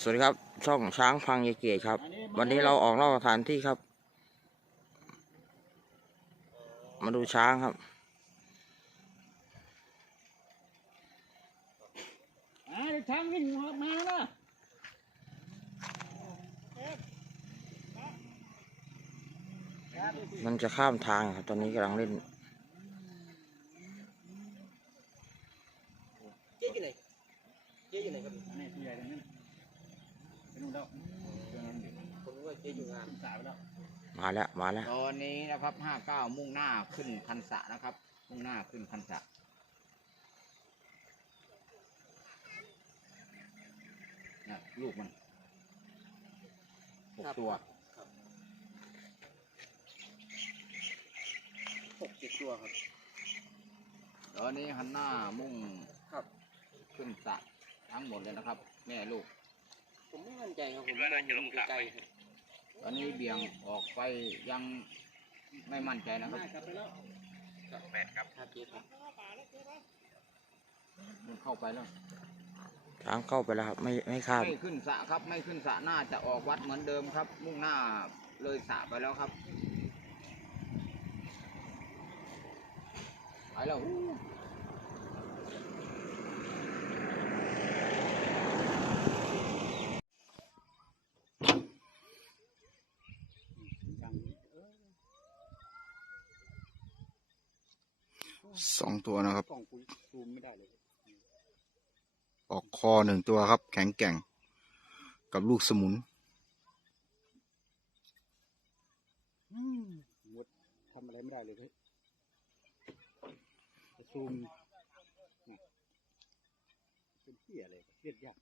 สวัสดีครับ ช่องช้างพังยายเกตครับ วันนี้เราออกนอกสถานที่ครับ มาดูช้างครับอ่าเดี๋ยวช้างวิ่งออกมาแล้วมันจะข้ามทางครับ ตอนนี้กำลังเล่นเจ๊อยู่ไหนเจ๊อยู่ไหนครับ แล้วผมรู้ว่าเจ๊อยู่งานขึ้นสายไปแล้วมาแล้วมาแล้วตอนนี้นะครับห้าเก้ามุ่งหน้าขึ้นพันษะนะครับ มุ่งหน้าขึ้นพันษะเนี่ยลูกมันหกตัวหกเจ็ดตัวครับ ตอนนี้หันหน้ามุ่งครับ ขึ้นสระทั้งหมดเลยนะครับ แม่ลูกผมไม่มั่ นใจครับผมมองอยู่ไกลๆครับตอนนี้เบี่ยงออกไปยังไม่มั่นใจนะครับกลับไปแล้วแปดครับครับเจ๊ครับมันเข้าไปแล้วช้างเข้าไปแล้วครับ ไม่ไม่ข้ามไม่ขึ้นสระครับ ไม่ขึ้นสระน่าจะออกวัดเหมือนเดิมครับ มุ่งหน้าเลยสระไปแล้วครับไปแล้ว สองตัวนะครับกล้องคุยซูมไม่ได้เลยออกคอหนึ่งตัวครับ แข็งแกร่ง กับลูกสมุนอืมหมดทำอะไรไม่ได้เลยเฮ้ยซูมเนี่ยเป็นเหี้ยอะไรเลียดยาก